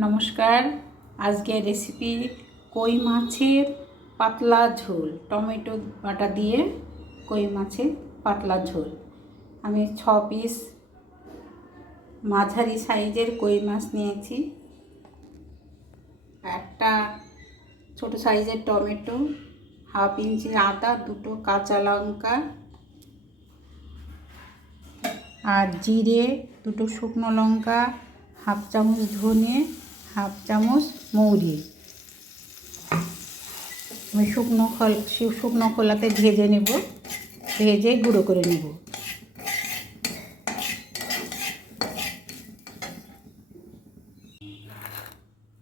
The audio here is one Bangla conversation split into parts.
নমস্কার। আজকের রেসিপি কই মাছের পাতলা ঝোল। টমেটো বাটা দিয়ে কই মাছের পাতলা ঝোল। আমি ছ পিস মাঝারি সাইজের কই মাছ নিয়েছি। একটা ছোট সাইজের টমেটো, হাফ ইঞ্চি আদা, দুটো কাঁচা লঙ্কা আর জিরে, দুটো শুকনো লঙ্কা, হাফ চামচ ধনে হাফ চামচ মৌরি। আমি শুকনো খল শুকনো খোলাতে ভেজে নেব। ভেজে গুঁড়ো করে নেব।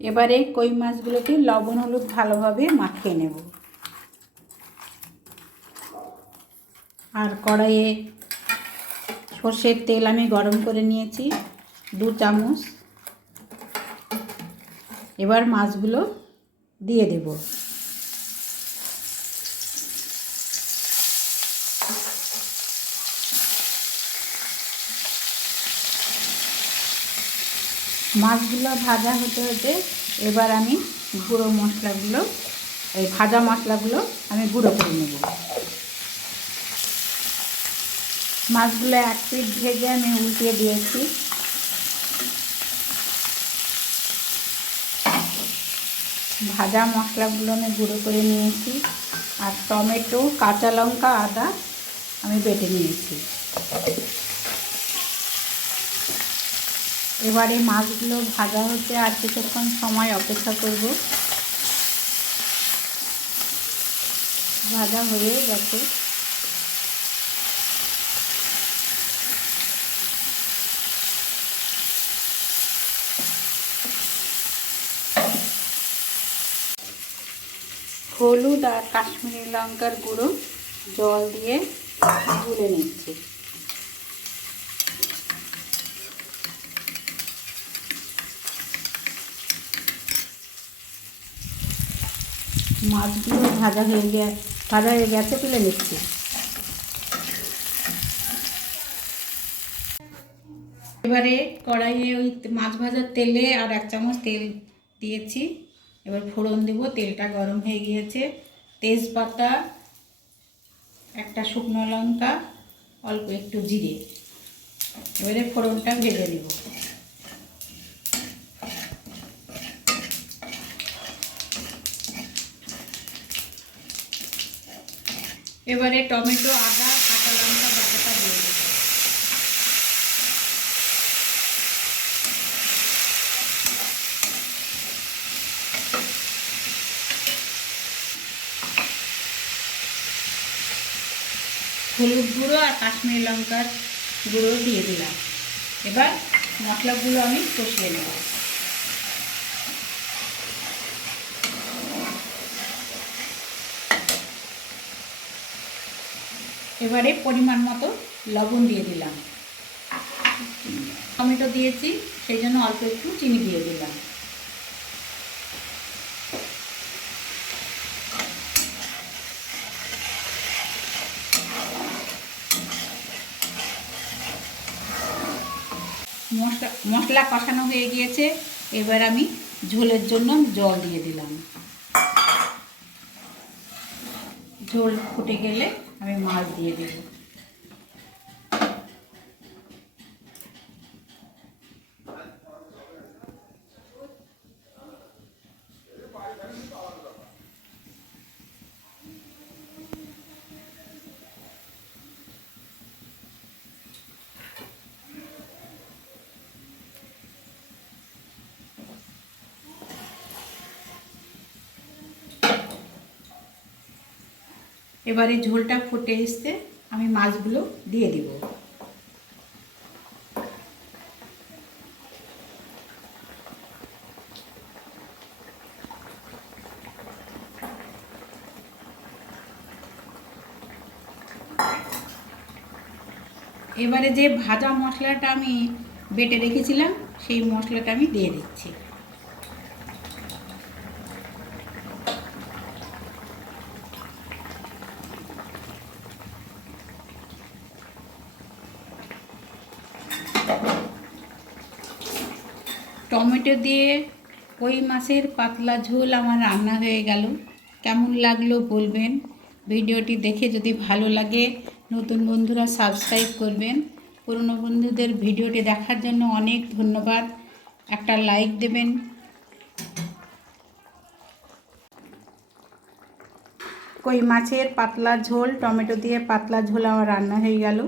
এবারে কই মাছগুলোকে লবণ, হলুদ ভালোভাবে মাখিয়ে নেব। আর কড়াইয়ে সর্ষের তেল আমি গরম করে নিয়েছি। দু চামচ এবার মাছগুলো দিয়ে দেব। মাছগুলো ভাজা হতে হতে এবার আমি গুঁড়ো মশলাগুলো, এই ভাজা মশলাগুলো আমি গুঁড়ো করে নেব। মাছগুলো এক পিট ভেজে আমি উল্টিয়ে দিয়েছি। ভাজা মশলাগুলো আমি গুঁড়ো করে নিয়েছি। আর টমেটো, কাঁচা লঙ্কা, আদা আমি বেটে নিয়েছি। এবারে মাছগুলো ভাজা হতে আর কিছুক্ষণ সময় অপেক্ষা করব। ভাজা হয়ে গেছে। হলুদ আর কাশ্মীরি লঙ্কার গুঁড়ো জল দিয়ে গুলে নিচ্ছি। মাছগুলো ভাজা হয়ে গে ভাজা হয়ে গেছে তুলে নিচ্ছি। এবারে কড়াইয়ে ওই মাছ ভাজার তেলে আর এক চামচ তেল দিয়েছি। এবার ফোড়ন দেবো, তেলটা গরম হয়ে গিয়েছে। তেজপাতা, একটা শুকনো লঙ্কা, অল্প একটু জিরে। এবারে ফোড়নটা ভেজে নেব। এবারে টমেটো, আদা, কাঁচা লঙ্কা বাটাটা দিয়ে দেবো। হলুদ গুঁড়ো আর কাশ্মীরি লঙ্কার গুঁড়ো দিয়ে দিলাম। এবার মশলাগুলো আমি কষিয়ে নেব। এবারে পরিমাণ মতো লবণ দিয়ে দিলাম। টমেটো দিয়েছি, সেই জন্য অল্প একটু চিনি দিয়ে দিলাম মশলা মশলা কষানো হয়ে গিয়েছে। এবার আমি ঝোলের জন্য জল দিয়ে দিলাম। ঝোল ফুটে গেলে আমি মাছ দিয়ে দেব এবারে ঝোলটা ফুটে এসতে আমি মাছগুলো দিয়ে দিব। এবারে যে ভাজা মশলাটা আমি বেটে রেখেছিলাম, সেই মশলাটা আমি দিয়ে দিচ্ছি। টমেটো দিয়ে কই মাছের পাতলা ঝোল আমার রান্না হয়ে গেল। কেমন লাগল বলবেন? ভিডিওটি দেখে যদি ভালো লাগে, নতুন বন্ধুরা সাবস্ক্রাইব করবেন। পুরনো বন্ধুদের ভিডিওটি দেখার জন্য অনেক ধন্যবাদ। একটা লাইক দেবেন। কই মাছের পাতলা ঝোল, টমেটো দিয়ে পাতলা ঝোল আমার রান্না হয়ে গেল।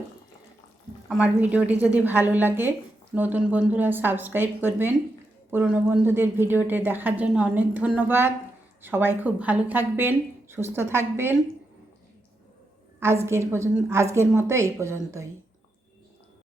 আমার ভিডিওটি যদি ভালো লাগে, নতুন বন্ধুরা সাবস্ক্রাইব করবেন। পুরনো বন্ধুদের ভিডিওটি দেখার জন্য অনেক ধন্যবাদ। সবাই খুব ভালো থাকবেন, সুস্থ থাকবেন। আজকের পর্যন্ত আজকের মতো এই পর্যন্তই।